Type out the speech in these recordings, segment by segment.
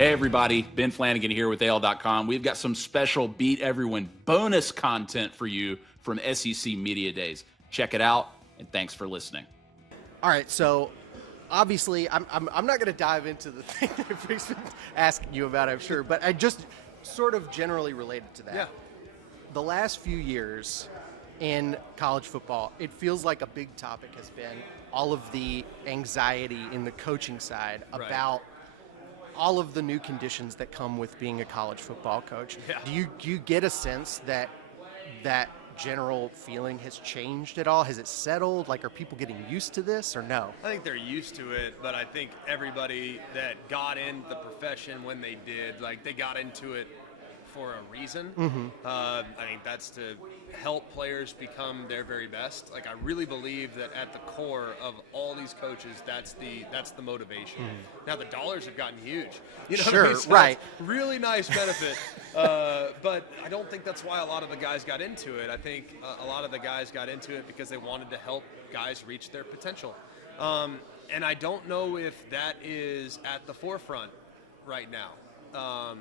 Hey everybody, Ben Flanagan here with AL.com. We've got some special Beat Everyone bonus content for you from SEC Media Days. Check it out, and thanks for listening. All right, so obviously I'm not going to dive into the thing that I've been asking you about, I'm sure, but I just sort of generally related to that. Yeah. The last few years in college football, it feels like a big topic has been all of the anxiety in the coaching side about all of the new conditions that come with being a college football coach. Yeah. Do you get a sense that that general feeling has changed at all? Has it settled? Like, are people getting used to this or no? I think they're used to it, but I think everybody that got into the profession when they did, like, they got into it for a reason. I think that's to help players become their very best. Like, I really believe that at the core of all these coaches, that's the motivation. Now the dollars have gotten huge. You know Sure, what I mean? So right. it's really nice benefit. But I don't think that's why a lot of the guys got into it. I think a lot of the guys got into it because they wanted to help guys reach their potential. And I don't know if that is at the forefront right now.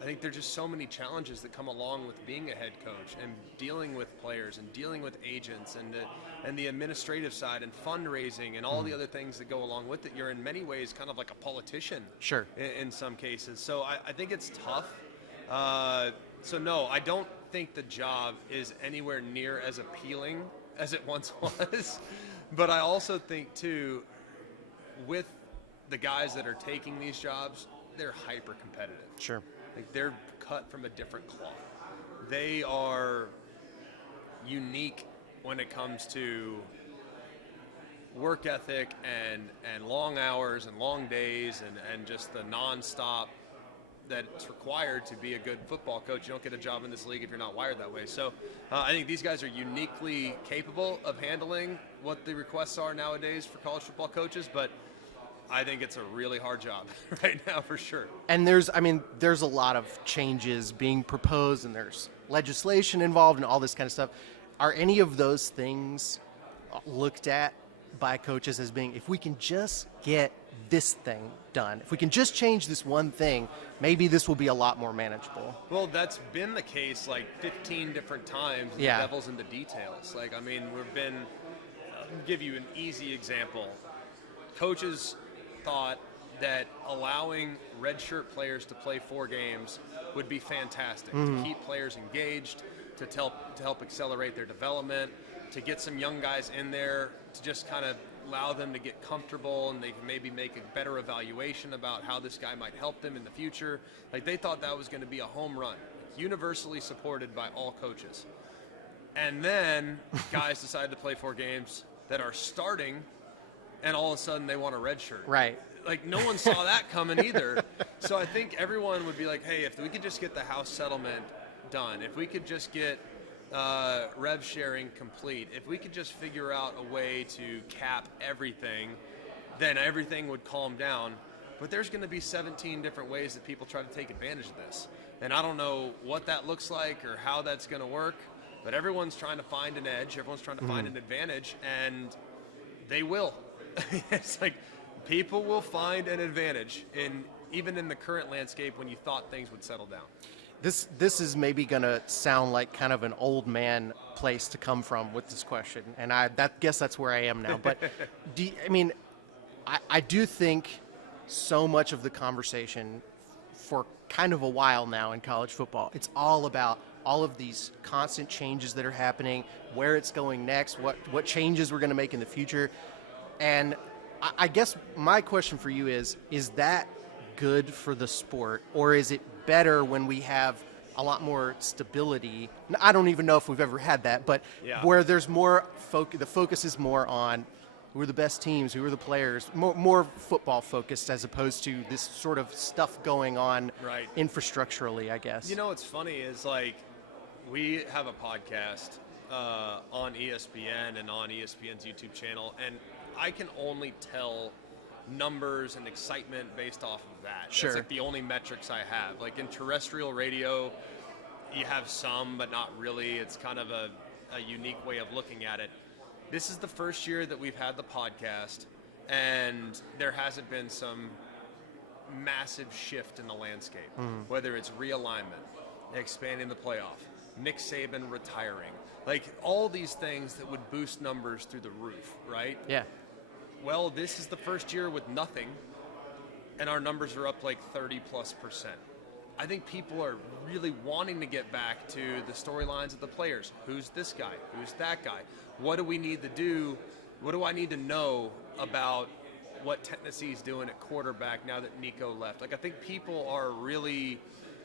I think there's just so many challenges that come along with being a head coach and dealing with players and dealing with agents and the administrative side and fundraising and all the other things that go along with it. You're in many ways kind of like a politician. Sure. In some cases. So I think it's tough. So no, I don't think the job is anywhere near as appealing as it once was. But I also think too, with the guys that are taking these jobs, they're hyper competitive. Sure. Like, they're cut from a different cloth. They are unique when it comes to work ethic and long hours and long days and just the nonstop that's required to be a good football coach. You don't get a job in this league if you're not wired that way. So I think these guys are uniquely capable of handling what the requests are nowadays for college football coaches, but I think it's a really hard job right now for sure. And there's a lot of changes being proposed and there's legislation involved and all this kind of stuff. Are any of those things looked at by coaches as being, if we can just get this thing done, if we can just change this one thing, maybe this will be a lot more manageable? Well, that's been the case like 15 different times. The devil's in the details. Like, I mean, I'll give you an easy example. Coaches thought that allowing redshirt players to play 4 games would be fantastic to keep players engaged, to help accelerate their development, to get some young guys in there, to just kind of allow them to get comfortable and they can maybe make a better evaluation about how this guy might help them in the future. Like, they thought that was going to be a home run, universally supported by all coaches. And then guys decided to play 4 games that are starting, and all of a sudden they want a red shirt. Right. Like, no one saw that coming either. So I think everyone would be like, hey, if we could just get the House settlement done, if we could just get rev sharing complete, if we could just figure out a way to cap everything, then everything would calm down. But there's going to be 17 different ways that people try to take advantage of this. And I don't know what that looks like or how that's going to work, but everyone's trying to find an edge. Everyone's trying to find an advantage, and they will. It's like, people will find an advantage even in the current landscape when you thought things would settle down. This is maybe going to sound like kind of an old man place to come from with this question, and I guess that's where I am now. But I do think so much of the conversation for kind of a while now in college football, it's all about all of these constant changes that are happening, where it's going next, what changes we're going to make in the future. And I guess my question for you is that good for the sport, or is it better when we have a lot more stability? I don't even know if we've ever had that, but where there's more the focus is more on who are the best teams, who are the players, more football focused as opposed to this sort of stuff going on infrastructurally, I guess. You know what's funny is, like, we have a podcast on ESPN and on ESPN's YouTube channel, and I can only tell numbers and excitement based off of that. Sure. That's like the only metrics I have. Like, in terrestrial radio, you have some, but not really. It's kind of a unique way of looking at it. This is the first year that we've had the podcast, and there hasn't been some massive shift in the landscape, whether it's realignment, expanding the playoff, Nick Saban retiring, like all these things that would boost numbers through the roof, right? Yeah. Well, this is the first year with nothing, and our numbers are up like 30+%. I think people are really wanting to get back to the storylines of the players. Who's this guy? Who's that guy? What do we need to do? What do I need to know about what Tennessee's doing at quarterback now that Nico left? Like, I think people are really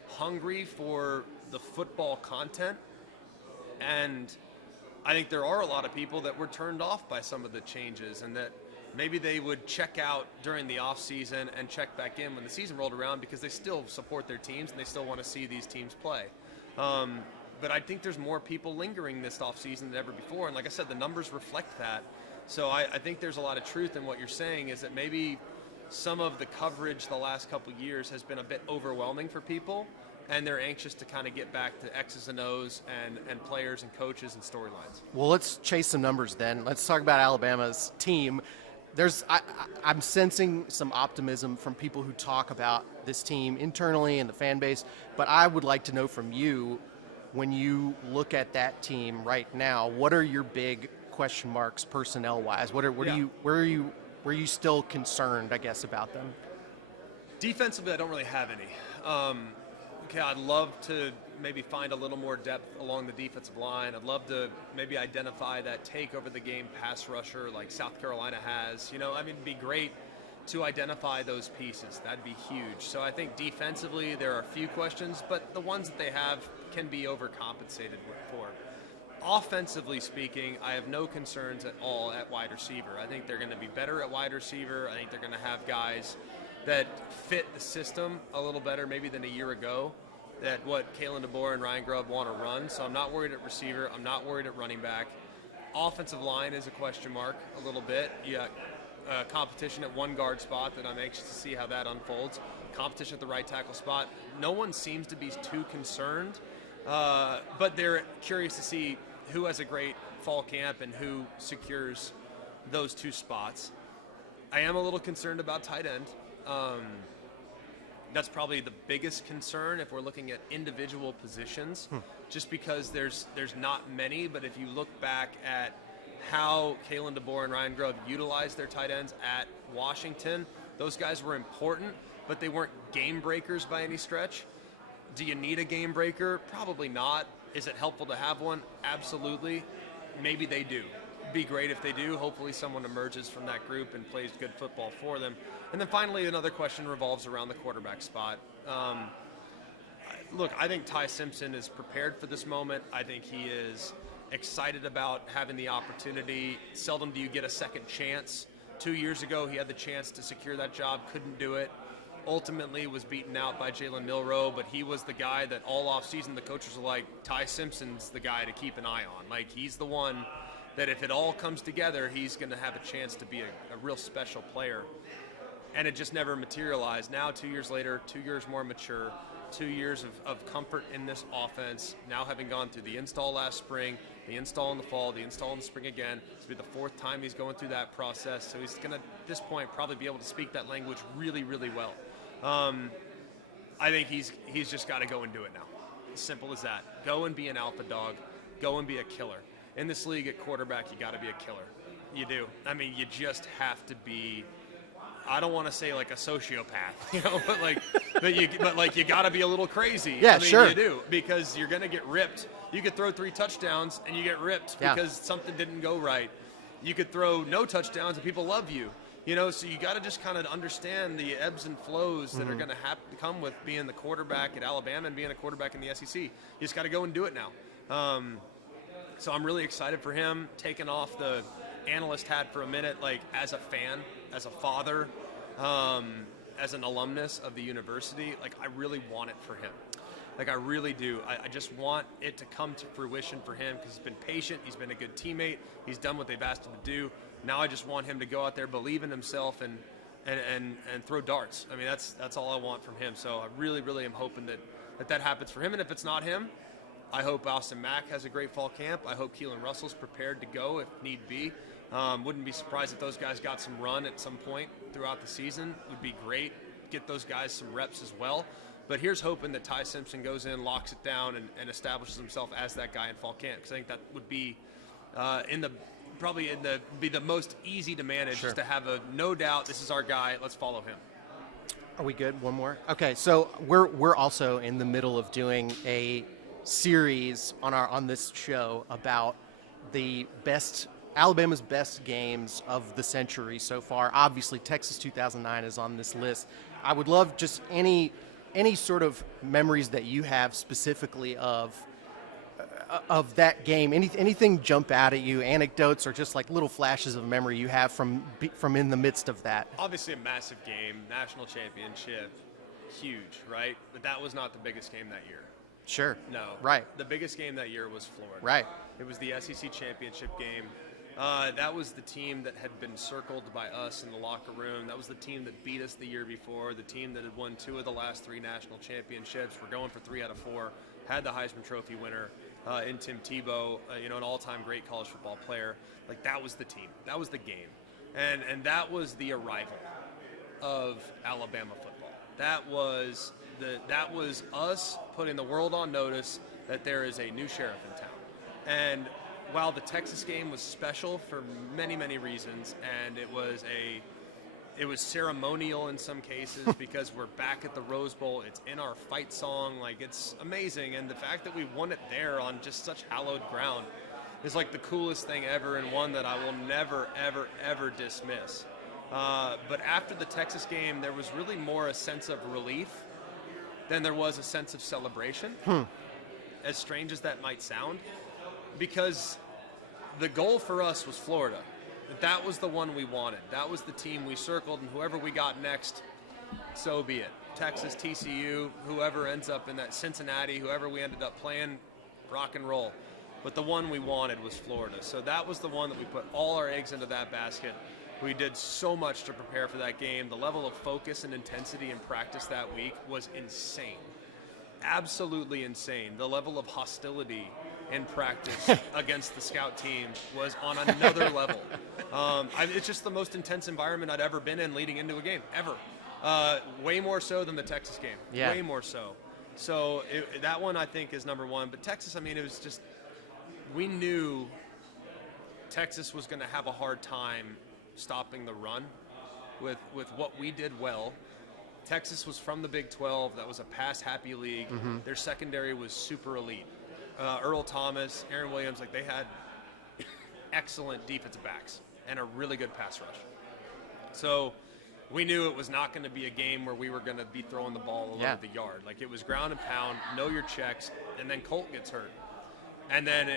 hungry for the football content, and I think there are a lot of people that were turned off by some of the changes, and that maybe they would check out during the offseason and check back in when the season rolled around because they still support their teams and they still want to see these teams play. But I think there's more people lingering this offseason than ever before, and like I said, the numbers reflect that. So I think there's a lot of truth in what you're saying, is that maybe some of the coverage the last couple of years has been a bit overwhelming for people, and they're anxious to kind of get back to X's and O's and players and coaches and storylines. Well, let's chase some numbers then. Let's talk about Alabama's team. I'm sensing some optimism from people who talk about this team internally and the fan base, but I would like to know from you, when you look at that team right now, what are your big question marks personnel-wise? Where are you still concerned, I guess, about them? Defensively, I don't really have any. Okay, I'd love to maybe find a little more depth along the defensive line. I'd love to maybe identify that take over the game pass rusher like South Carolina has. It'd be great to identify those pieces. That'd be huge. So I think defensively there are a few questions, but the ones that they have can be overcompensated for. Offensively speaking, I have no concerns at all at wide receiver. I think they're going to be better at wide receiver. I think they're going to have guys that fit the system a little better maybe than a year ago, that what Kalen DeBoer and Ryan Grubb want to run. So I'm not worried at receiver. I'm not worried at running back. Offensive line is a question mark a little bit. You got competition at one guard spot that I'm anxious to see how that unfolds. Competition at the right tackle spot. No one seems to be too concerned, but they're curious to see who has a great fall camp and who secures those two spots. I am a little concerned about tight end. That's probably the biggest concern if we're looking at individual positions, just because there's not many. But if you look back at how Kalen DeBoer and Ryan Grubb utilized their tight ends at Washington, those guys were important, but they weren't game breakers by any stretch. Do you need a game breaker? Probably not. Is it helpful to have one? Absolutely. Maybe they do. Be great if they do. Hopefully someone emerges from that group and plays good football for them. And then finally, another question revolves around the quarterback spot. Look, I think Ty Simpson is prepared for this moment. I think he is excited about having the opportunity. Seldom do you get a second chance. 2 years ago, he had the chance to secure that job, couldn't do it. Ultimately was beaten out by Jalen Milroe, but he was the guy that all offseason the coaches were like, Ty Simpson's the guy to keep an eye on. Like, he's the one that if it all comes together, he's going to have a chance to be a real special player. And it just never materialized. Now, 2 years later, 2 years more mature, 2 years of comfort in this offense, now having gone through the install last spring, the install in the fall, the install in the spring again. This will be the fourth time he's going through that process. So he's going to, at this point, probably be able to speak that language really, really well. I think he's just got to go and do it now. As simple as that. Go and be an alpha dog. Go and be a killer. In this league at quarterback, you got to be a killer. You do. I mean, you just have to be. I don't want to say like a sociopath, but you got to be a little crazy. Yeah, I mean, sure. You do, because you're going to get ripped. You could throw 3 touchdowns and you get ripped because something didn't go right. You could throw no touchdowns and people love you. So you got to just kind of understand the ebbs and flows that are going to come with being the quarterback at Alabama and being a quarterback in the SEC. You just got to go and do it now. So I'm really excited for him, taking off the analyst hat for a minute, like as a fan, as a father, as an alumnus of the university. Like, I really want it for him. Like, I really do. I just want it to come to fruition for him because he's been patient. He's been a good teammate. He's done what they've asked him to do. Now I just want him to go out there, believe in himself, and throw darts. I mean, that's all I want from him. So I really, really am hoping that happens for him. And if it's not him, I hope Austin Mack has a great fall camp. I hope Keelan Russell's prepared to go if need be. Wouldn't be surprised if those guys got some run at some point throughout the season. Would be great. get those guys some reps as well. But here's hoping that Ty Simpson goes in, locks it down, and establishes himself as that guy in fall camp, because I think that would be be the most easy to manage, just to have a no doubt, this is our guy, let's follow him. Are we good? One more? Okay, so we're also in the middle of doing a series on this show about the Alabama's best games of the century so far. Obviously, Texas 2009 is on this list. I would love just any sort of memories that you have specifically of that game. Anything jump out at you? Anecdotes or just like little flashes of memory you have from in the midst of that? Obviously, a massive game, national championship, huge, right? But that was not the biggest game that year. Sure. No. Right. The biggest game that year was Florida. Right. It was the SEC championship game. That was the team that had been circled by us in the locker room. That was the team that beat us the year before, the team that had won 2 of the last 3 national championships. We're going for 3 out of 4. Had the Heisman Trophy winner in Tim Tebow, an all-time great college football player. Like, that was the team. That was the game. And that was the arrival of Alabama football. That was us putting the world on notice that there is a new sheriff in town. And while the Texas game was special for many, many reasons, and it was ceremonial in some cases because we're back at the Rose Bowl, it's in our fight song, like, it's amazing. And the fact that we won it there on just such hallowed ground is like the coolest thing ever, and one that I will never, ever, ever dismiss. But after the Texas game, there was really more a sense of relief than there was a sense of celebration, as strange as that might sound, because the goal for us was Florida. That was the one we wanted. That was the team we circled, and whoever we got next, so be it. Texas, TCU, whoever ends up in that, Cincinnati, whoever we ended up playing, rock and roll. But the one we wanted was Florida. So that was the one that we put all our eggs into that basket. We did so much to prepare for that game. The level of focus and intensity in practice that week was insane. Absolutely insane. The level of hostility in practice against the scout team was on another level. It's just the most intense environment I'd ever been in leading into a game, ever. Way more so than the Texas game. Yeah. Way more so. So that one, I think, is number one. But Texas, it was just, we knew Texas was going to have a hard time stopping the run with what we did well. Texas was from the Big 12. That was a pass-happy league. Mm-hmm. Their secondary was super elite. Earl Thomas, Aaron Williams, they had excellent defensive backs and a really good pass rush. So we knew it was not going to be a game where we were going to be throwing the ball all over the yard. It was ground and pound, know your checks, and then Colt gets hurt. And then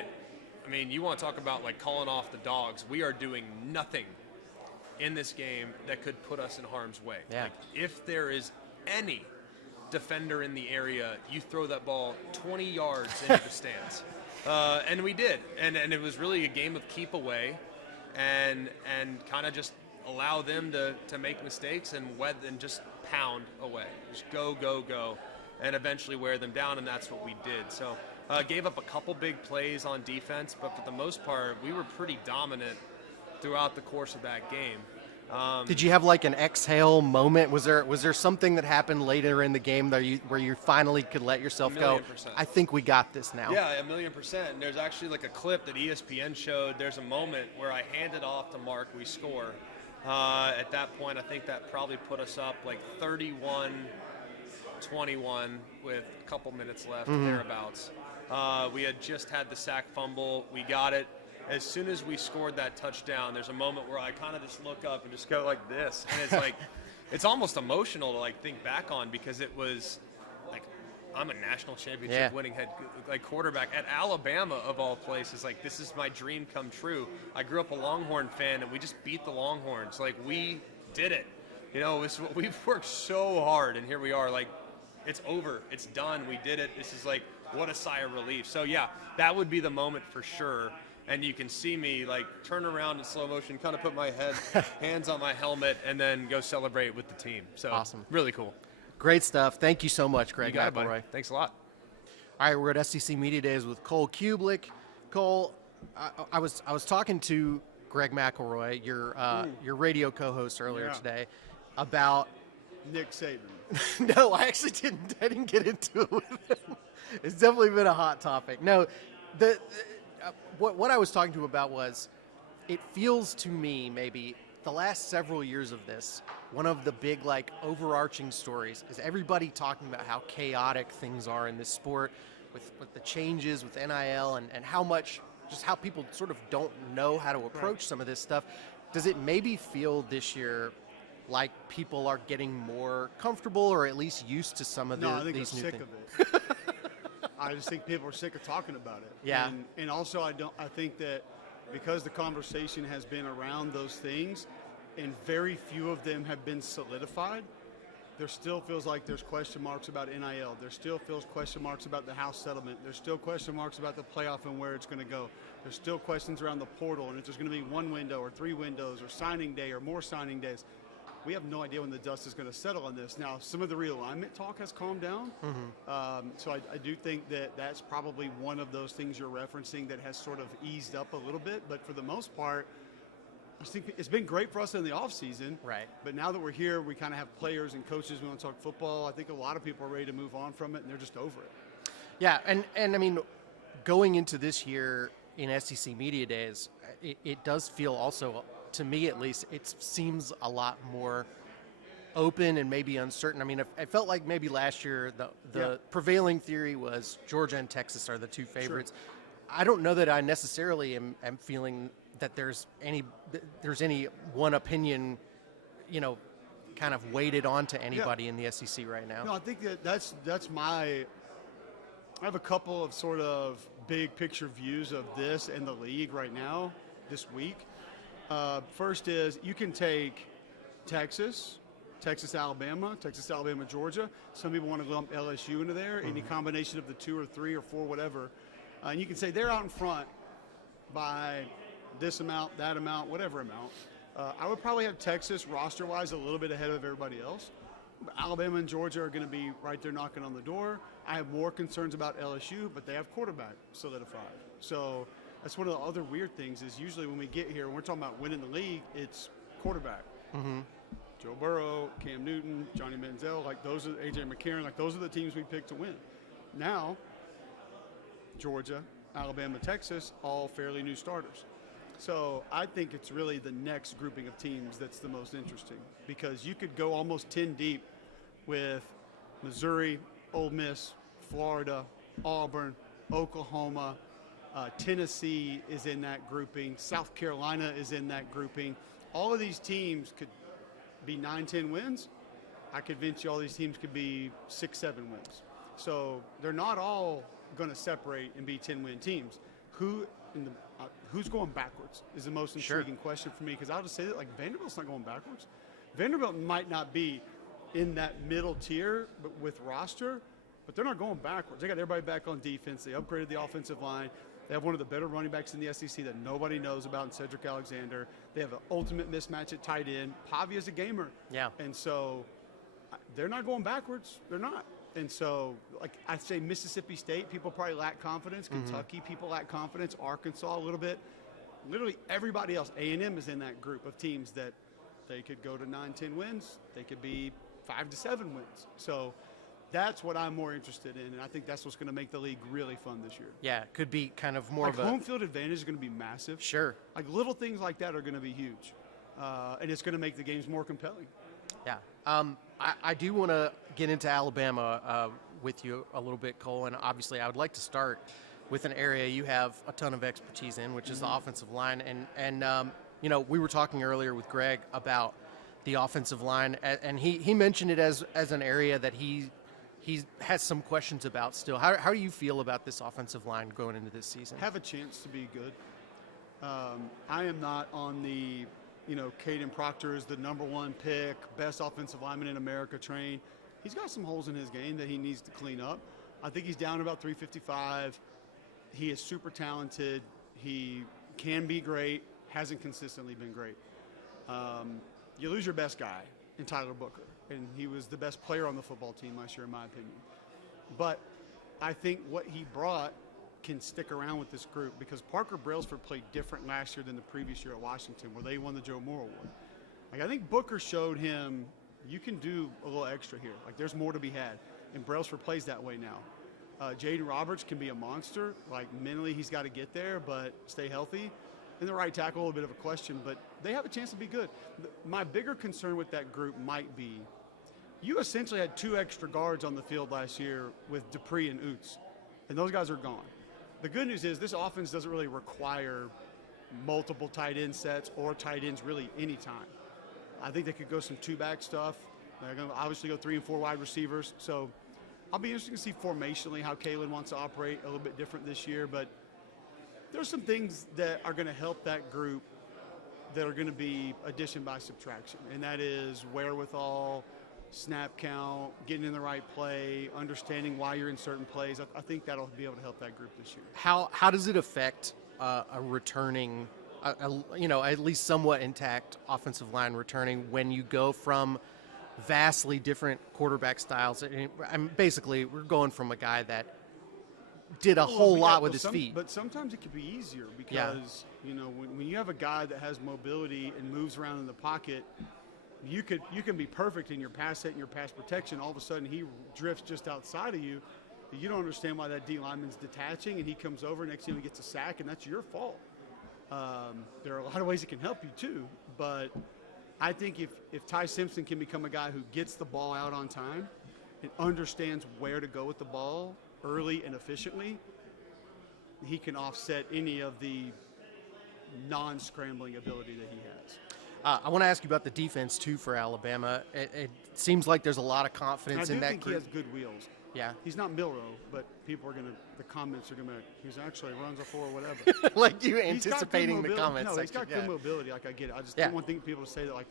you want to talk about calling off the dogs. We are doing nothing in this game that could put us in harm's way. Yeah. If there is any defender in the area, you throw that ball 20 yards into the stands. And we did. And it was really a game of keep away and kind of just allow them to make mistakes and just pound away. Just go, and eventually wear them down, and that's what we did. So gave up a couple big plays on defense, but for the most part, we were pretty dominant throughout the course of that game. Did you have an exhale moment? Was there something that happened later in the game where you finally could let yourself go? 1,000,000%. I think we got this now. Yeah, 1,000,000%. And there's actually a clip that ESPN showed. There's a moment where I handed off to Mark. We score. At that point, I think that probably put us up 31-21 with a couple minutes left, thereabouts. We had just had the sack fumble. We got it. As soon as we scored that touchdown, there's a moment where I kind of just look up and just go like this. And it's it's almost emotional to think back on, because it was I'm a national championship winning head quarterback at Alabama of all places. This is my dream come true. I grew up a Longhorn fan, and we just beat the Longhorns. We did it. We've worked so hard, and here we are. It's over. It's done. We did it. This is what a sigh of relief. So yeah, that would be the moment for sure. And you can see me turn around in slow motion, kind of put my hands on my helmet, and then go celebrate with the team. So awesome. Really cool. Great stuff. Thank you so much, Greg McElroy. Buddy. Thanks a lot. All right, we're at SEC Media Days with Cole Cubelic. Cole, I was talking to Greg McElroy, your radio co-host earlier today, about Nick Saban. No, I actually didn't get into it with him. It's definitely been a hot topic. No, what I was talking to him about was, it feels to me maybe the last several years of this, one of the big like overarching stories is everybody talking about how chaotic things are in this sport with the changes with NIL and how much, just how people sort of don't know how to approach some of this stuff. Does it maybe feel this year like people are getting more comfortable or at least used to some of I think these they're new sick things? of it. I just think people are sick of talking about it. Yeah. And also I think that because the conversation has been around those things and very few of them have been solidified, there still feels like there's question marks about NIL. There still feels question marks about the House settlement. There's still question marks about the playoff and where it's going to go. There's still questions around the portal and if there's going to be one window or 3 windows or signing day or more signing days. We have no idea when the dust is going to settle on this. Now, some of the realignment talk has calmed down. So I do think that that's probably one of those things you're referencing that has sort of eased up a little bit. But for the most part, I think it's been great for us in the offseason. Right. But now that we're here, we kind of have players and coaches. We want to talk football. I think a lot of people are ready to move on from it, and they're just over it. Yeah, and I mean, going into this year in SEC Media Days, it does feel also, to me at least, it seems a lot more open and maybe uncertain. I mean, I felt like maybe last year the prevailing theory was Georgia and Texas are the 2 favorites. Sure. I don't know that I necessarily am feeling that there's any one opinion, kind of weighted onto anybody in the SEC right now. No, I think that's I have a couple of sort of big picture views of this and the league right now this week. First is you can take Texas, Alabama, Georgia. Some people want to lump LSU into there. Any combination of the 2 or 3 or 4, whatever. And you can say they're out in front by this amount, that amount, whatever amount. I would probably have Texas roster-wise a little bit ahead of everybody else. But Alabama and Georgia are going to be right there knocking on the door. I have more concerns about LSU, but they have quarterback solidified. So that's one of the other weird things is usually when we get here, when we're talking about winning the league, it's quarterback. Joe Burrow, Cam Newton, Johnny Manziel, like those are A.J. McCarron, like those are the teams we pick to win. Now, Georgia, Alabama, Texas, all fairly new starters. So I think it's really the next grouping of teams that's the most interesting because you could go almost 10 deep with Missouri, Ole Miss, Florida, Auburn, Oklahoma, Tennessee is in that grouping. South Carolina is in that grouping. All of these teams could be 9-10 wins. I convince you all these teams could be 6-7 wins. So they're not all going to separate and be 10-win teams. Who's going backwards is the most intriguing question for me because I'll just say that Vanderbilt's not going backwards. Vanderbilt might not be in that middle tier but with roster, but they're not going backwards. They got everybody back on defense. They upgraded the offensive line. They have one of the better running backs in the SEC that nobody knows about in Cedric Alexander. They have an ultimate mismatch at tight end. Pavia's a gamer. Yeah. And so they're not going backwards. They're not. And so, I say Mississippi State, people probably lack confidence. Kentucky, people lack confidence. Arkansas, a little bit. Literally everybody else. A&M is in that group of teams that they could go to 9-10 wins. They could be 5-7 wins. So that's what I'm more interested in, and I think that's what's going to make the league really fun this year. Yeah, it could be kind of more of a home field advantage is going to be massive. Sure. Little things like that are going to be huge, and it's going to make the games more compelling. Yeah. I do want to get into Alabama with you a little bit, Cole, and obviously I would like to start with an area you have a ton of expertise in, which is the offensive line. And we were talking earlier with Greg about the offensive line, and he mentioned it as an area that he has some questions about still. How do you feel about this offensive line going into this season? Have a chance to be good. I am not on the, Caden Proctor is the #1 pick, best offensive lineman in America train. He's got some holes in his game that he needs to clean up. I think he's down about 355. He is super talented. He can be great, hasn't consistently been great. You lose your best guy in Tyler Booker, and he was the best player on the football team last year, in my opinion. But I think what he brought can stick around with this group because Parker Brailsford played different last year than the previous year at Washington, where they won the Joe Moore Award. I think Booker showed him you can do a little extra here. Like, there's more to be had. And Brailsford plays that way now. Jaden Roberts can be a monster. Like, mentally, he's got to get there, but stay healthy. And the right tackle, a little bit of a question, but they have a chance to be good. My bigger concern with that group might be you essentially had 2 extra guards on the field last year with Dupree and Oots, and those guys are gone. The good news is this offense doesn't really require multiple tight end sets or tight ends really anytime. I think they could go some 2-back stuff. They're going to obviously go 3 and 4 wide receivers. So I'll be interested to see formationally how Kalen wants to operate a little bit different this year, but there's some things that are going to help that group that are going to be addition by subtraction, and that is wherewithal, snap count, getting in the right play, understanding why you're in certain plays. I think that'll be able to help that group this year. How does it affect a returning, at least somewhat intact offensive line returning when you go from vastly different quarterback styles? Basically, we're going from a guy that did a whole lot with his feet. But sometimes it can be easier because, when you have a guy that has mobility and moves around in the pocket, you can be perfect in your pass set and your pass protection. All of a sudden, he drifts just outside of you. You don't understand why that D lineman's detaching, and he comes over. Next thing he gets a sack, and that's your fault. There are a lot of ways it can help you too, but I think if Ty Simpson can become a guy who gets the ball out on time and understands where to go with the ball early and efficiently, he can offset any of the non-scrambling ability that he has. I want to ask you about the defense, too, for Alabama. It seems like there's a lot of confidence in that group. I do think he has good wheels. Yeah. He's not Milrow, but people are going to, the comments are going to, he's actually runs a 4 or whatever. Like you anticipating the comments. No, he's got good mobility, like I get it. I just don't want people to say that, like,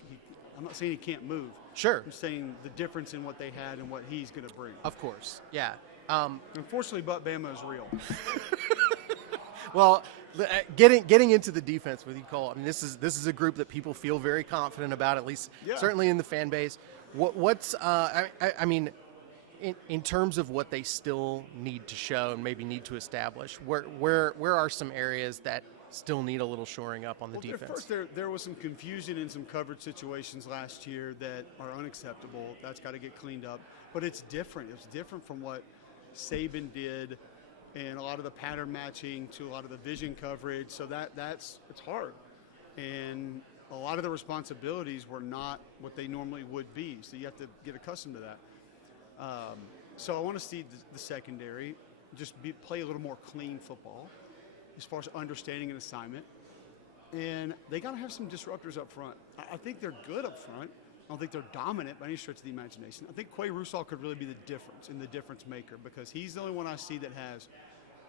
I'm not saying he can't move. Sure. I'm saying the difference in what they had and what he's going to bring. Of course, yeah. Unfortunately, but Bama is real. Well, getting into the defense with you, Cole. I mean, this is a group that people feel very confident about, at least certainly in the fan base. In terms of what they still need to show and maybe need to establish, where are some areas that still need a little shoring up on the defense? First, there was some confusion in some coverage situations last year that are unacceptable. That's got to get cleaned up. But it's different. It's different from what Saban did and a lot of the pattern matching to a lot of the vision coverage. So it's hard. And a lot of the responsibilities were not what they normally would be. So you have to get accustomed to that. So I want to see the secondary just play a little more clean football as far as understanding an assignment. And they got to have some disruptors up front. I think they're good up front. I don't think they're dominant by any stretch of the imagination. I think Quay Russaw could really be the difference and the difference maker because he's the only one I see that has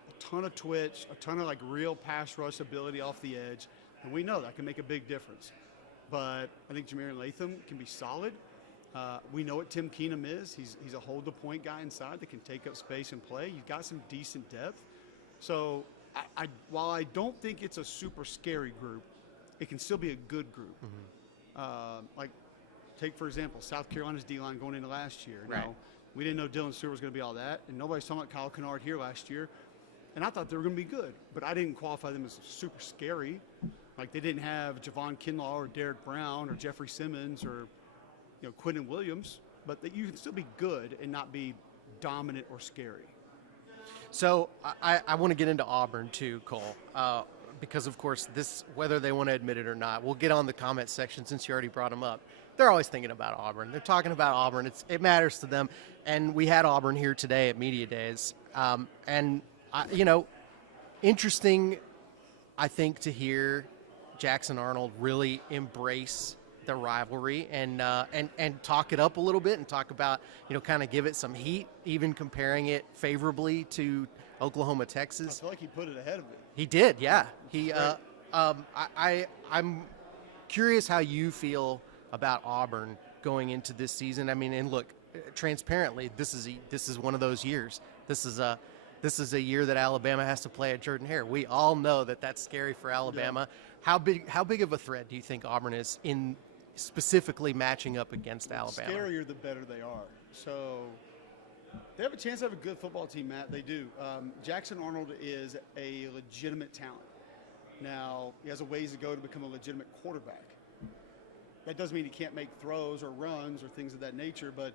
a ton of twitch, a ton of like real pass rush ability off the edge, and we know that can make a big difference. But I think Jamarian Latham can be solid. We know what Tim Keenum is. He's a hold-the-point guy inside that can take up space and play. You've got some decent depth. So while I don't think it's a super scary group, it can still be a good group. Mm-hmm. Take, for example, South Carolina's D-line going into last year. Right. Now, we didn't know Dylan Stewart was going to be all that, and nobody's talking about Kyle Kennard here last year. And I thought they were going to be good, but I didn't qualify them as super scary. Like they didn't have Javon Kinlaw or Derek Brown or Jeffrey Simmons or Quinton Williams, but that you can still be good and not be dominant or scary. So I want to get into Auburn too, Cole, because of course this, whether they want to admit it or not, we'll get on the comment section since you already brought them up. They're always thinking about Auburn. They're talking about Auburn. It matters to them. And we had Auburn here today at Media Days. Interesting, I think, to hear Jackson Arnold really embrace the rivalry and talk it up a little bit and talk about, kind of give it some heat, even comparing it favorably to Oklahoma, Texas. I feel like he put it ahead of it. He did, yeah. I'm curious how you feel about Auburn going into this season. I mean, and look, transparently, this is one of those years. This is a year that Alabama has to play at Jordan-Hare. We all know that that's scary for Alabama. Yeah. How big of a threat do you think Auburn is in specifically matching up against Alabama? The scarier, the better they are. So they have a chance to have a good football team, Matt. They do. Jackson Arnold is a legitimate talent. Now, he has a ways to go to become a legitimate quarterback. That doesn't mean he can't make throws or runs or things of that nature, but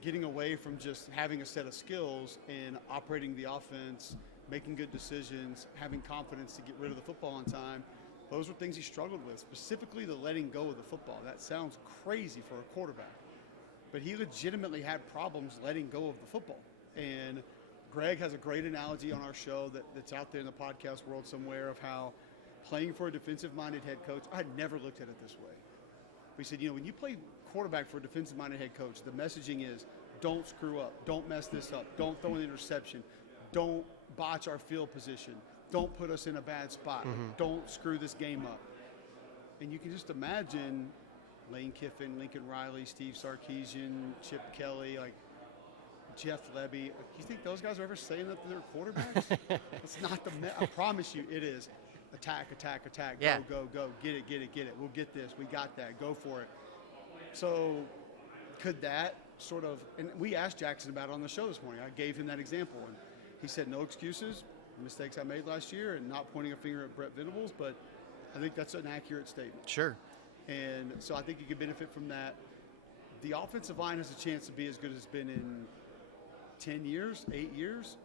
getting away from just having a set of skills and operating the offense, making good decisions, having confidence to get rid of the football on time, those were things he struggled with, specifically the letting go of the football. That sounds crazy for a quarterback, but he legitimately had problems letting go of the football. And Greg has a great analogy on our show that's out there in the podcast world somewhere of how playing for a defensive-minded head coach, I had never looked at it this way. We said, when you play quarterback for a defensive-minded head coach, the messaging is don't screw up, don't mess this up, don't throw an interception, don't botch our field position, don't put us in a bad spot, don't screw this game up. And you can just imagine Lane Kiffin, Lincoln Riley, Steve Sarkisian, Chip Kelly, like Jeff Lebby. You think those guys are ever saying that to their quarterbacks? That's not I promise you it is. Attack, attack, attack, yeah. Go, get it. We'll get this, we got that, go for it. So could that sort of, and we asked Jackson about it on the show this morning. I gave him that example, and he said no excuses, mistakes I made last year, and not pointing a finger at Brett Venables, but I think that's an accurate statement. Sure. And so I think you could benefit from that. The offensive line has a chance to be as good as it's been in 10 years, 8 years.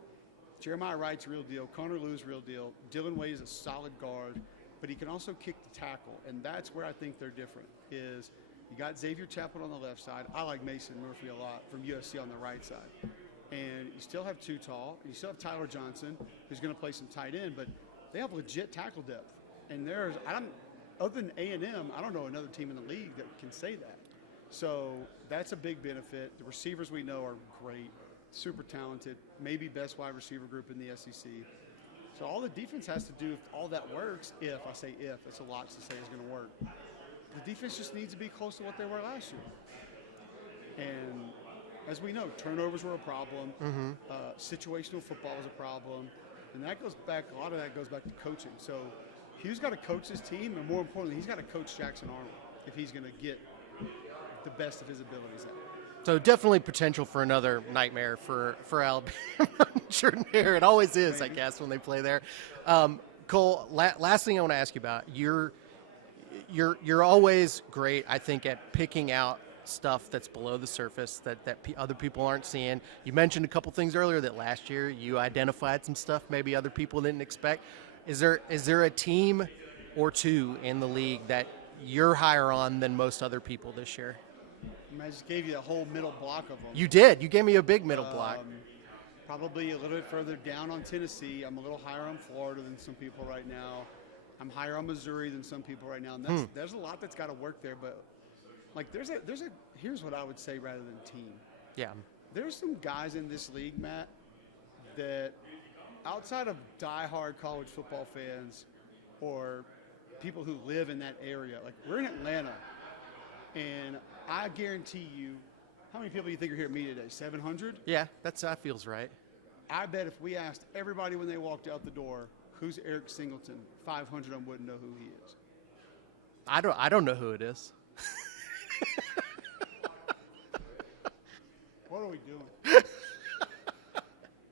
Jeremiah Wright's a real deal. Connor Lew's real deal. Dylan Wade is a solid guard, but he can also kick the tackle, and that's where I think they're different. Is you got Xavier Chaplin on the left side. I like Mason Murphy a lot from USC on the right side. And you still have Too Tall. And you still have Tyler Johnson, who's going to play some tight end, but they have legit tackle depth. And other than A&M, I don't know another team in the league that can say that. So that's a big benefit. The receivers we know are great. Super talented, maybe best wide receiver group in the SEC. So all the defense has to do if all that works, if it's a lot to say is going to work. The defense just needs to be close to what they were last year. And as we know, turnovers were a problem. Situational football was a problem. And that goes back, a lot of that goes back to coaching. So Hugh's got to coach his team, and more importantly, he's got to coach Jackson Arnold if he's going to get the best of his abilities out. So definitely potential for another nightmare for Alabama. It always is, I guess, when they play there. Cole, last thing I want to ask you about, you're always great, I think, at picking out stuff that's below the surface that other people aren't seeing. You mentioned a couple things earlier that last year you identified some stuff maybe other people didn't expect. Is there a team or two in the league that you're higher on than most other people this year? I just gave you a whole middle block of them. You did. You gave me a big middle block. Probably a little bit further down on Tennessee. I'm a little higher on Florida than some people right now. I'm higher on Missouri than some people right now. And there's a lot that's got to work there. But like here's what I would say rather than team. Yeah. There's some guys in this league, Matt, that outside of diehard college football fans or people who live in that area, like we're in Atlanta, and I guarantee you, how many people do you think are here at me today? 700? Yeah, that feels right. I bet if we asked everybody when they walked out the door, who's Eric Singleton, 500 of them wouldn't know who he is. I don't know who it is. What are we doing?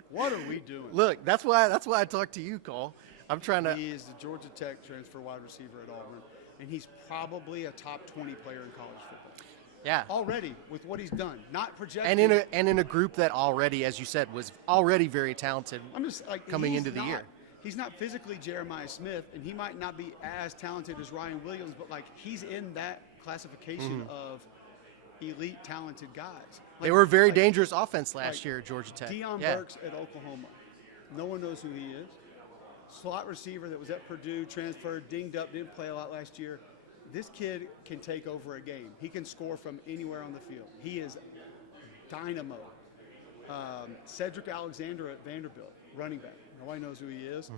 What are we doing? Look, that's why I talk to you, Cole. I'm trying to. He is the Georgia Tech transfer wide receiver at Auburn, and he's probably a top 20 player in college football. Yeah. Already with what he's done, not projected. And in a group that already, as you said, was already very talented. I'm just like coming into the year. He's not physically Jeremiah Smith, and he might not be as talented as Ryan Williams, but like he's in that classification of elite talented guys. Like, they were a very dangerous offense last year at Georgia Tech. Deion Burks at Oklahoma. No one knows who he is. Slot receiver that was at Purdue, transferred, dinged up, didn't play a lot last year. This kid can take over a game. He can score from anywhere on the field. He is dynamo. Cedric Alexander at Vanderbilt, running back. Nobody knows who he is.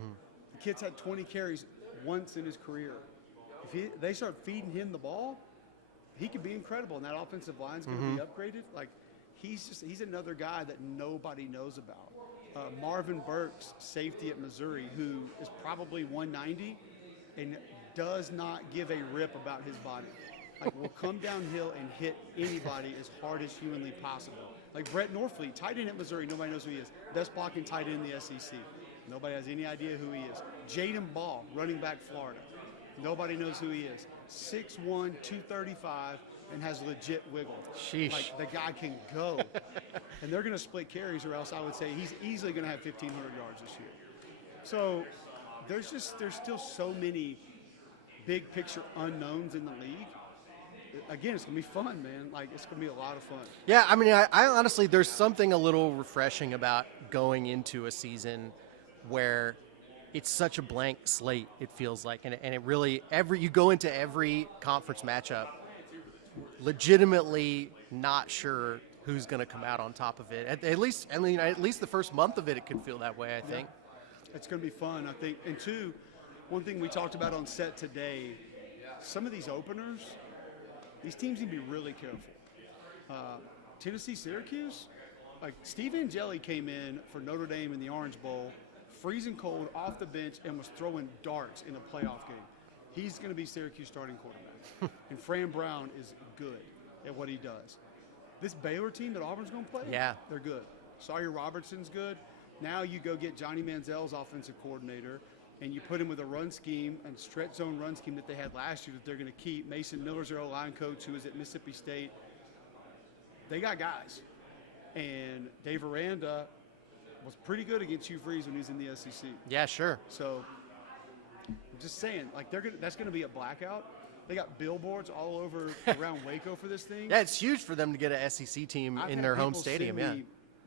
The kid's had 20 carries once in his career. If they start feeding him the ball, he could be incredible, and that offensive line's going to be upgraded. Like he's another guy that nobody knows about. Marvin Burks, safety at Missouri, who is probably 190 and does not give a rip about his body. Like will come downhill and hit anybody as hard as humanly possible. Like Brett Norfleet, tight end at Missouri, nobody knows who he is. Best blocking tight end in the SEC. Nobody has any idea who he is. Jaden Ball, running back Florida. Nobody knows who he is. 6'1", 235, and has legit wiggle. Sheesh. Like, the guy can go. And they're going to split carries, or else I would say he's easily going to have 1,500 yards this year. So there's still so many big picture unknowns in the league. Again, it's going to be fun, man. Like, it's going to be a lot of fun. Yeah, I mean, I honestly, there's something a little refreshing about going into a season where it's such a blank slate, it feels like. And it really, you go into every conference matchup legitimately not sure who's going to come out on top of it. At least the first month of it, it could feel that way, I think. Yeah. It's going to be fun, I think. And two, one thing we talked about on set today, some of these openers, these teams need to be really careful. Tennessee, Syracuse, like Steve Angeli came in for Notre Dame in the Orange Bowl, freezing cold off the bench, and was throwing darts in a playoff game. He's going to be Syracuse starting quarterback. And Fran Brown is good at what he does. This Baylor team that Auburn's going to play, yeah, they're good. Sawyer Robertson's good. Now you go get Johnny Manziel's offensive coordinator, and you put him with a run scheme and stretch zone run scheme that they had last year that they're going to keep. Mason Miller's their O-line coach, who is at Mississippi State. They got guys. And Dave Aranda was pretty good against Hugh Freeze when he was in the SEC. Yeah, sure. So I'm just saying, like, that's going to be a blackout. They got billboards all over around Waco for this thing. Yeah, it's huge for them to get an SEC team in their home stadium. Send me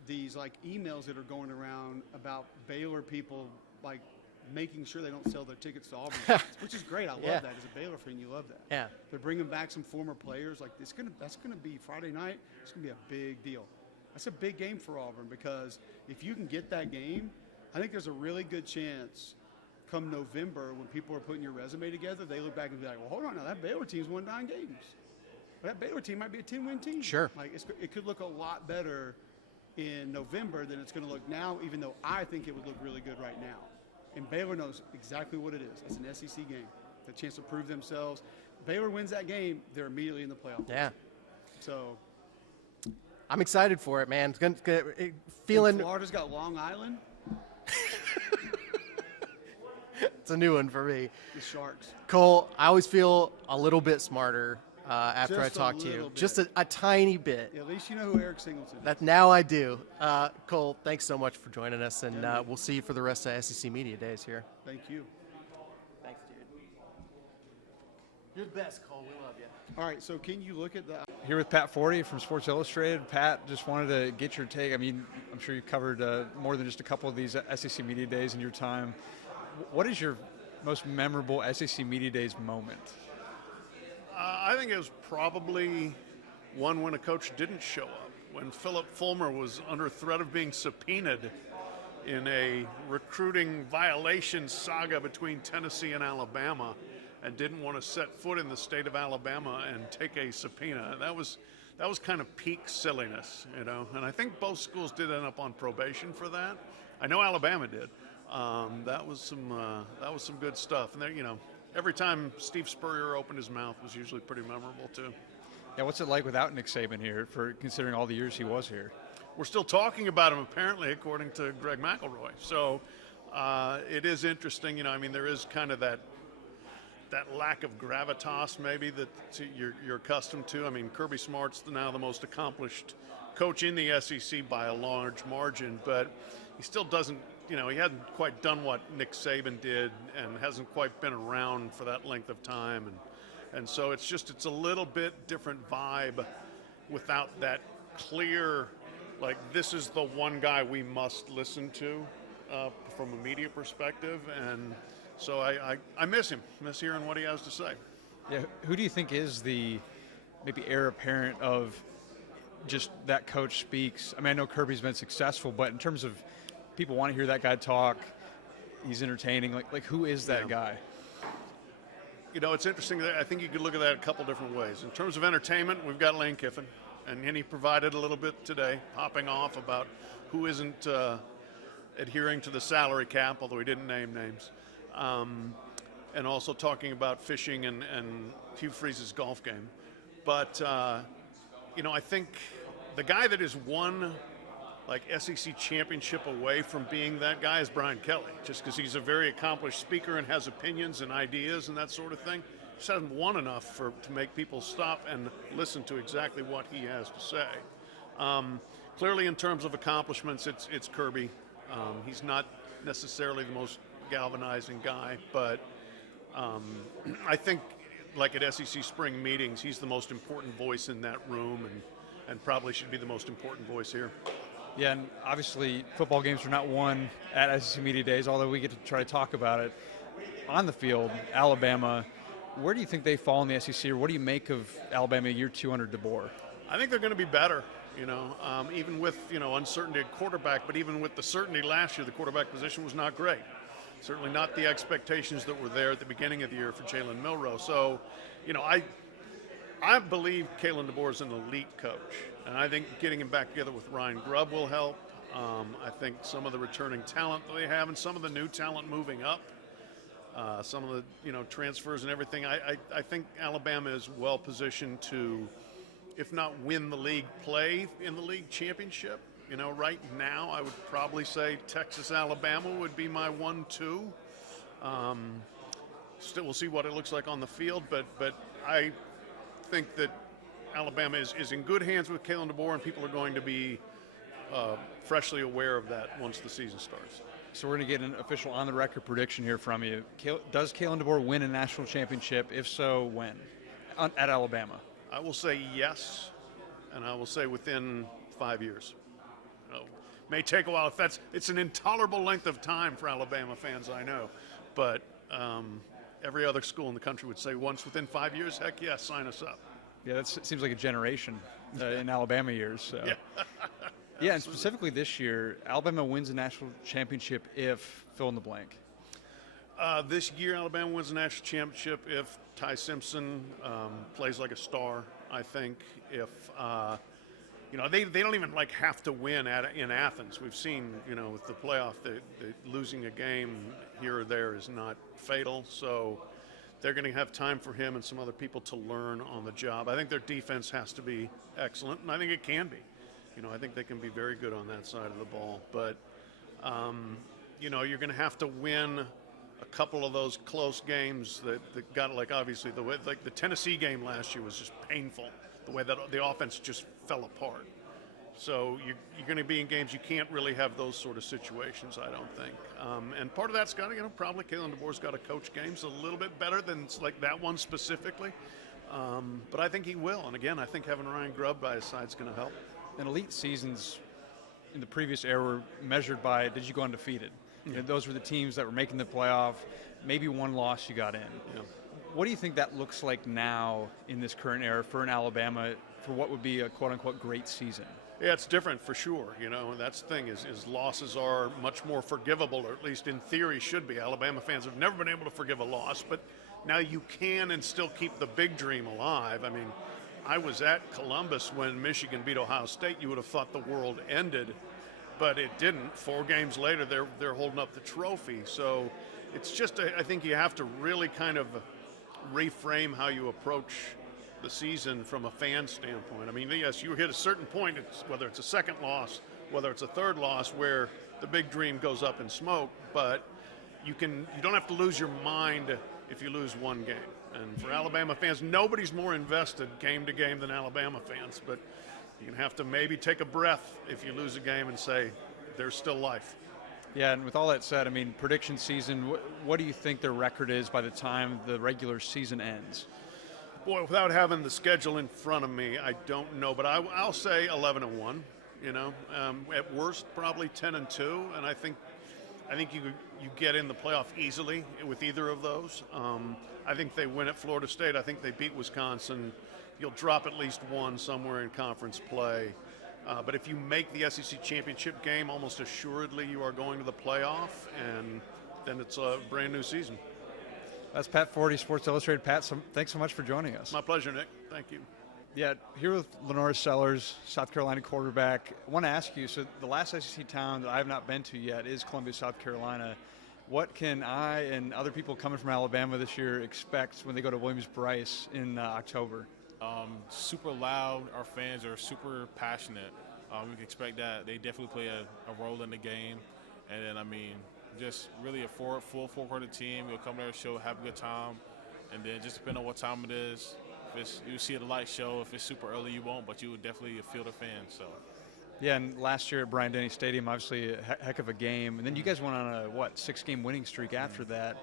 these like emails that are going around about Baylor people like making sure they don't sell their tickets to Auburn, which is great. I love that. As a Baylor fan, you love that. Yeah, they're bringing back some former players. Like that's gonna be Friday night. It's gonna be a big deal. That's a big game for Auburn because if you can get that game, I think there's a really good chance come November when people are putting your resume together, they look back and be like, well, hold on now, that Baylor team's won 9 games. That Baylor team might be a 10-win team. Sure. Like it could look a lot better in November than it's going to look now, even though I think it would look really good right now. And Baylor knows exactly what it is. It's an SEC game. The chance to prove themselves. Baylor wins that game, they're immediately in the playoff. Yeah. So I'm excited for it, man. Feeling Florida's got Long Island. It's a new one for me. The Sharks. Cole, I always feel a little bit smarter after Just I talk to you. bit. Just a tiny bit. At least you know who Eric Singleton is. That now I do. Cole, thanks so much for joining us, and we'll see you for the rest of SEC Media Days here. Thank you. Thanks, dude. You're the best, Cole. We love you. All right, so can you look at that? Here with Pat Forde from Sports Illustrated. Pat, just wanted to get your take. I mean, I'm sure you've covered more than just a couple of these SEC Media Days in your time. What is your most memorable SEC Media Days moment? I think it was probably one when a coach didn't show up, when Philip Fulmer was under threat of being subpoenaed in a recruiting violation saga between Tennessee and Alabama and didn't want to set foot in the state of Alabama and take a subpoena. That was kind of peak silliness, you know, and I think both schools did end up on probation for that. I know Alabama did. That was some good stuff, and there, you know, every time Steve Spurrier opened his mouth was usually pretty memorable too. Yeah, what's it like without Nick Saban here, for considering all the years he was here? We're still talking about him, apparently, according to Greg McElroy. So it is interesting, you know. I mean, there is kind of that lack of gravitas, maybe, that you're accustomed to. I mean, Kirby Smart's now the most accomplished coach in the SEC by a large margin, but he still doesn't. You know, he hadn't quite done what Nick Saban did and hasn't quite been around for that length of time. And so it's a little bit different vibe without that clear, like, this is the one guy we must listen to from a media perspective. And so I miss him, miss hearing what he has to say. Yeah, who do you think is the maybe heir apparent of just that coach speaks? I mean, I know Kirby's been successful, but in terms of people want to hear that guy talk, he's entertaining. Like who is that guy? You know, it's interesting. I think you could look at that a couple different ways. In terms of entertainment, we've got Lane Kiffin, and he provided a little bit today, popping off about who isn't adhering to the salary cap, although he didn't name names, and also talking about fishing and Hugh Freeze's golf game. But, you know, I think the guy that has won like SEC championship away from being that guy is Brian Kelly, just because he's a very accomplished speaker and has opinions and ideas and that sort of thing. Just hasn't won enough to make people stop and listen to exactly what he has to say. Clearly, in terms of accomplishments, it's Kirby. He's not necessarily the most galvanizing guy, but I think, like at SEC spring meetings, he's the most important voice in that room, and probably should be the most important voice here. Yeah, and obviously football games are not won at SEC Media Days, although we get to try to talk about it. On the field, Alabama, where do you think they fall in the SEC, or what do you make of Alabama year 2 under DeBoer? I think they're going to be better, even with, uncertainty at quarterback, but even with the certainty last year, the quarterback position was not great. Certainly not the expectations that were there at the beginning of the year for Jalen Milroe. So, I believe Kalen DeBoer is an elite coach, and I think getting him back together with Ryan Grubb will help. I think some of the returning talent that they have and some of the new talent moving up, some of the transfers and everything. I think Alabama is well positioned to, if not win the league, play in the league championship. Right now I would probably say Texas, Alabama would be my 1-2. Still, we'll see what it looks like on the field, but I think that Alabama is in good hands with Kalen DeBoer, and people are going to be freshly aware of that once the season starts. So we're going to get an official on-the-record prediction here from you. Does Kalen DeBoer win a national championship? If so, when? At Alabama? I will say yes, and I will say within 5 years. May take a while. It's an intolerable length of time for Alabama fans, I know, but every other school in the country would say once within 5 years. Heck yes, sign us up. Yeah, that seems like a generation in Alabama years. So. Yeah. Yeah, and specifically this year, Alabama wins a national championship if fill in the blank. This year, Alabama wins the national championship if Ty Simpson plays like a star. I think if they don't even have to win in Athens. We've seen with the playoff that losing a game here or there is not fatal. So they're going to have time for him and some other people to learn on the job. I think their defense has to be excellent, and I think it can be. I think they can be very good on that side of the ball. But you're going to have to win a couple of those close games that got obviously the Tennessee game last year was just painful. The way that the offense just fell apart. So you're going to be in games you can't really have those sort of situations, I don't think. And part of that's got to, probably Kalen DeBoer's got to coach games a little bit better than that one specifically. But I think he will. And again, I think having Ryan Grubb by his side is going to help. And elite seasons in the previous era were measured by, did you go undefeated? Yeah. Those were the teams that were making the playoff. Maybe one loss you got in. Yeah. What do you think that looks like now in this current era for an Alabama for what would be a quote-unquote great season? Yeah, it's different for sure, and that's the thing is losses are much more forgivable, or at least in theory should be. Alabama fans have never been able to forgive a loss, but now you can and still keep the big dream alive. I mean, I was at Columbus when Michigan beat Ohio State. You would have thought the world ended, but it didn't. 4 games later, they're holding up the trophy. So it's just, I think you have to really kind of reframe how you approach the season from a fan standpoint. I mean, yes, you hit a certain point, whether it's a second loss, whether it's a third loss, where the big dream goes up in smoke, but you don't have to lose your mind if you lose one game. And for Alabama fans, nobody's more invested game to game than Alabama fans, but you're going to have to maybe take a breath if you lose a game and say, there's still life. Yeah, and with all that said, I mean, prediction season, what do you think their record is by the time the regular season ends? Boy, without having the schedule in front of me, I don't know, but I'll say 11-1. At worst probably 10-2, and I think you get in the playoff easily with either of those. I think they win at Florida State. I think they beat Wisconsin. You'll drop at least one somewhere in conference play. But if you make the SEC championship game, almost assuredly you are going to the playoff, and then it's a brand new season. That's Pat Forde, Sports Illustrated. Pat, thanks so much for joining us. My pleasure, Nick. Thank you. Yeah, here with LaNorris Sellers, South Carolina quarterback. I want to ask you, so the last SEC town that I have not been to yet is Columbia, South Carolina. What can I and other people coming from Alabama this year expect when they go to Williams-Brice in October? Super loud. Our fans are super passionate. We can expect that. They definitely play a role in the game. And then, I mean, just really a full four-quarter team. You'll come there, show, have a good time. And then just depending on what time it is, you see the light show. If it's super early, you won't, but you would definitely feel the fans. So. Yeah, and last year at Bryant-Denny Stadium, obviously a heck of a game. And then you guys went on a, 6-game winning streak after that.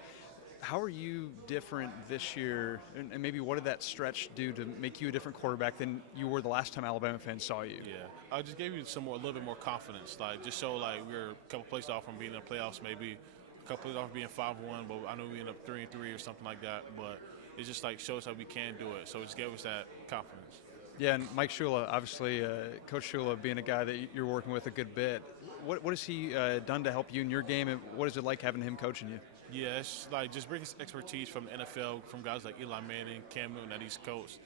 How are you different this year, and maybe what did that stretch do to make you a different quarterback than you were the last time Alabama fans saw you? Yeah, I just gave you a little bit more confidence. Just show we're a couple plays off from being in the playoffs, maybe a couple plays off from being 5-1, but I know we ended up 3-3 or something like that. But it just shows how we can do it. So it just gave us that confidence. Yeah, and Mike Shula, obviously, Coach Shula being a guy that you're working with a good bit. What has he done to help you in your game, and what is it like having him coaching you? Yeah, it's just bringing expertise from the NFL, from guys like Eli Manning, Cam Newton that East Coast.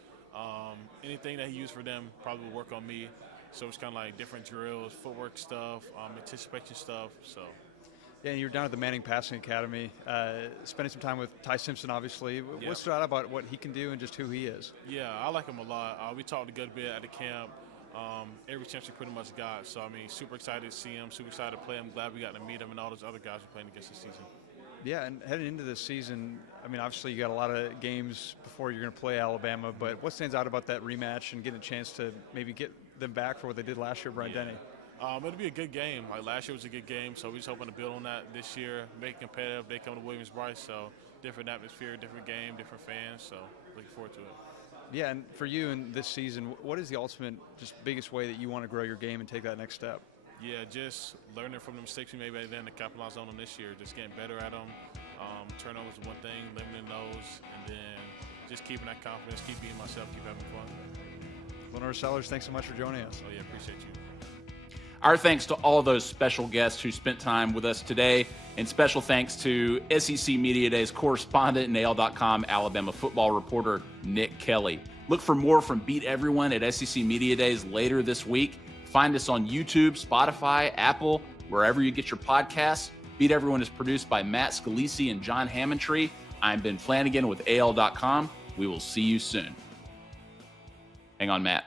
Anything that he used for them probably will work on me. So it's kind of different drills, footwork stuff, anticipation stuff. So. Yeah, and you're down at the Manning Passing Academy, spending some time with Ty Simpson, obviously. Yeah. What stood out about what he can do and just who he is? Yeah, I like him a lot. We talked a good bit at the camp. Every chance we pretty much got. So, I mean, super excited to see him, super excited to play him. Glad we got to meet him and all those other guys we're playing against this season. Yeah, and heading into this season, I mean, obviously you got a lot of games before you're going to play Alabama, but what stands out about that rematch and getting a chance to maybe get them back for what they did last year at Bryant-Denny? It'll be a good game. Last year was a good game, so we're just hoping to build on that this year, make it competitive. They come to Williams-Brice, so different atmosphere, different game, different fans, so looking forward to it. Yeah, and for you in this season, what is the ultimate, just biggest way that you want to grow your game and take that next step? Yeah, just learning from the mistakes we made back then to capitalize on them this year, just getting better at them. Turnovers is one thing, limiting those, and then just keeping that confidence, keep being myself, keep having fun. LaNorris Sellers, thanks so much for joining us. Oh, yeah, appreciate you. Our thanks to all of those special guests who spent time with us today, and special thanks to SEC Media Days correspondent and AL.com Alabama football reporter Nick Kelly. Look for more from Beat Everyone at SEC Media Days later this week. Find us on YouTube, Spotify, Apple, wherever you get your podcasts. Beat Everyone is produced by Matt Scalisi and John Hammontree. I'm Ben Flanagan with AL.com. We will see you soon. Hang on, Matt.